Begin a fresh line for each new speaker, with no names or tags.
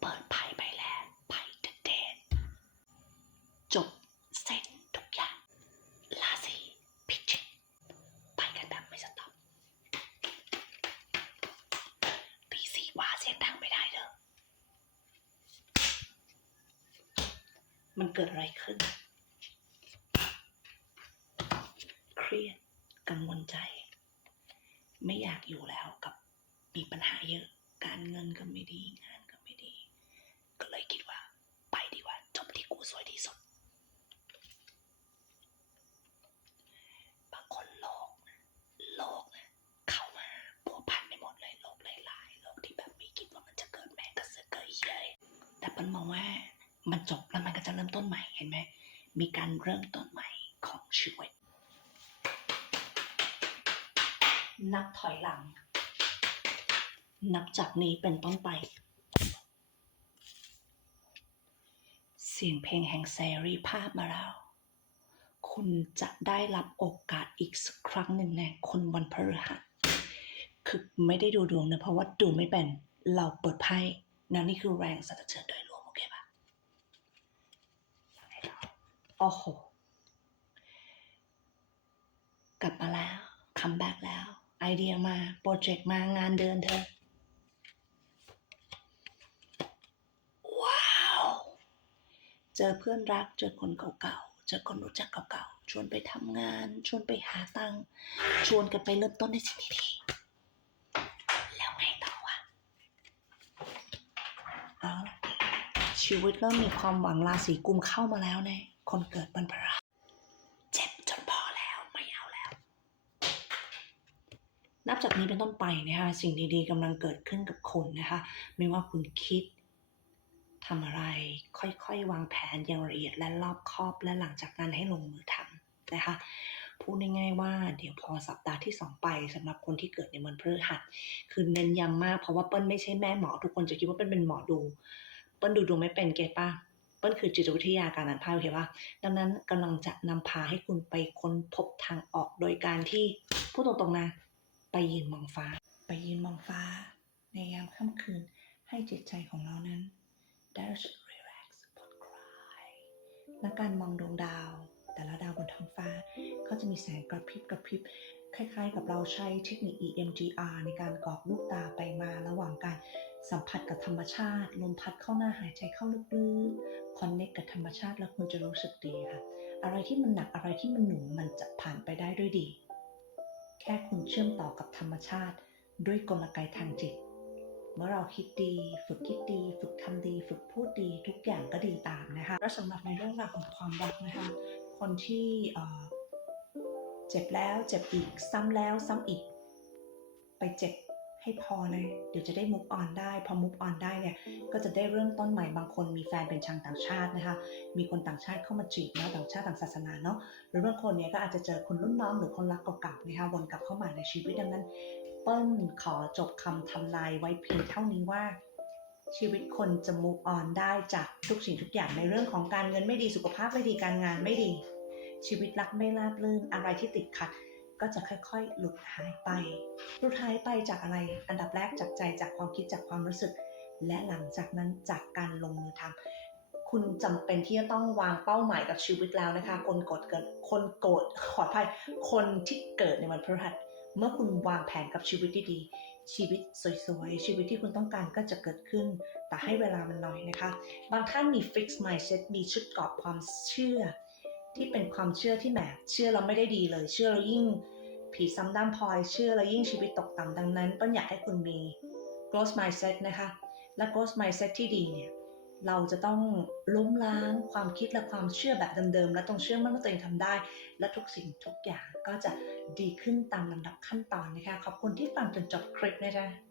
เปิดไพ่ไปแล้วไพ่เด็ดจบเส้นทุกอย่างราศีพิจิกไปกันแบบไม่สต็อปตีสี่ว่าเสียงดังไม่ได้เด้อมันเกิดอะไรขึ้น เครียดกังวลใจ ไม่อยากอยู่แล้วกับมีปัญหาเยอะ การเงินก็ไม่ดีงาน สวยที่สุด บางคนโลกนะโลกนะเข้ามาพัวพันไปหมดเลยโลกหลายๆโลกที่แบบไม่คิดว่ามันจะเกิดแม่กระเสือเกยเยยแต่ปันมองว่ามันจบแล้วมันก็จะเริ่มต้นใหม่เห็นไหมมีการเริ่มต้นใหม่ของชีวิต นับถอยหลัง นับจากนี้เป็นต้นไป สียงเพลงแห่งเสรีภาพมาแล้ว คุณจะได้รับโอกาสอีกสักครั้งหนึ่งในคนวันพฤหัสคือไม่ได้ดูดวงนะเพราะว่าดูไม่เป็น เราเปิดไพ่นะนี่คือแรงสั่นสะเทือนโดยรวมโอเคปะโอ้โห กลับมาแล้วคัมแบ็กแล้ว ไอเดียมา โปรเจกต์มางานเดินเธอ ว้าว เจอเพื่อนรัก เจอคนเก่าๆ เจอคนรู้จักเก่าๆ ชวนไปทำงาน ชวนไปหาตังค์ชวนกันไปเริ่มต้นในสิ่งดีๆ แล้วไงต่อวะเอาละชีวิตเริ่มมีความหวังราศีกุมเข้ามาแล้วเนยคนเกิดวันพฤหัสเจ็บจนพอแล้วไม่เอาแล้ว นับจากนี้เป็นต้นไปนะคะสิ่งดีๆกำลังเกิดขึ้นกับคุณนะคะ ไม่ว่าคุณคิด ทำอะไร ค่อยๆ วางแผนอย่างละเอียดและรอบคอบและหลังจากนั้นให้ลงมือทำนะคะพูดง่ายๆว่าเดี๋ยวพอสัปดาห์ที่สองไปสำหรับคนที่เกิดในวันพฤหัส คือเน้นย้ำมากเพราะว่าเปิ้ลไม่ใช่แม่หมอทุกคนจะคิดว่าเปิ้ลเป็นหมอดู เปิ้ลดูดวงไม่เป็นเก็ตป่ะเปิ้ลคือจิตวิทยาการอ่านไพ่โอเคป่ะดังนั้นกำลังจะนำพาให้คุณไปค้นพบทางออกโดยการที่พูดตรงๆนะ ไปยืนมองฟ้า ไปยืนมองฟ้า ในยามค่ำคืนให้จิตใจของเรานั้น ได้รู้สึกรีแลกซ์ผ่อนคลายและการมองดวงดาว แต่ละดาวบนท้องฟ้าก็จะมีแสงกระพริบกระพริบ คล้ายๆ กับเราใช้เทคนิค EMDR ในการกรอกลูกตาไปมาระหว่างการสัมผัสกับธรรมชาติ ลมพัดเข้าหน้าหายใจเข้าลึกๆคอนเนคกับธรรมชาติแล้วคุณจะรู้สึกดีค่ะ อะไรที่มันหนักอะไรที่มันหนุนมันจะผ่านไปได้ด้วยดี แค่คุณเชื่อมต่อกับธรรมชาติ ด้วยกลไกทางจิต เมื่อเราคิดดี ฝึกคิดดี ฝึกทำดี ฝึกพูดดีทุกอย่างก็ดีตามนะคะและสำหรับในเรื่องราวของความรักนะคะคนที่เอ่อเจ็บแล้วเจ็บอีกซ้ำแล้วซ้ำอีก ไปเจ็บ ให้พอเลยเดี๋ยวจะได้มุกออนได้ พอมุกออนได้เนี่ยก็จะได้เริ่มต้นใหม่บางคนมีแฟนเป็นชาวต่างชาตินะคะ มีคนต่างชาติเข้ามาจีบเนาะต่างชาติต่างศาสนาเนาะหรือบางคนเนี่ยก็อาจจะเจอคนรุ่นน้องหรือคนรักเก่าๆนะคะวนกลับเข้ามาในชีวิตดังนั้น เปิ้ลขอจบคำทำนายไว้เพียงเท่านี้ว่าชีวิตคนจะ move on ได้จากทุกสิ่งทุกอย่างในเรื่องของการเงินไม่ดีสุขภาพไม่ดีการงานไม่ดี ชีวิตรักไม่ราบรื่นอะไรที่ติดขัด ก็จะค่อยๆ หลุดหายไป หลุดหายไปจากอะไร อันดับแรกจากใจจากความคิดจากความรู้สึก และหลังจากนั้นจากการลงมือทำคุณจำเป็นที่จะต้องวางเป้าหมายกับชีวิตแล้วนะคะ คนโกรธเกิดคนโกรธขออภัยคนที่เกิดในวันพฤหัสเมื่อคุณวางแผนกับชีวิตดีๆ ชีวิตสวยๆ ชีวิตที่คุณต้องการก็จะเกิดขึ้น แต่ให้เวลามันหน่อยนะคะ บางท่านมี fix mindset มีชุดกรอบความเชื่อ ที่เป็นความเชื่อที่แหมเชื่อเราไม่ได้ดีเลย เชื่อเรายิ่ง ผีซ้ำด้ามพลอยเชื่อและยิ่งชีวิตตกต่ำดังนั้นต้นอยากให้คุณมี growth mindset นะคะ และ growth mindset ที่ดีเนี่ย เราจะต้องล้มล้างความคิดและความเชื่อแบบเดิมๆ และต้องเชื่อมั่นว่าตัวเองทำได้ และทุกสิ่งทุกอย่างก็จะดีขึ้นตามลำดับขั้นตอนนะคะ ขอบคุณที่ฟังจนจบคลิปนะจ๊ะ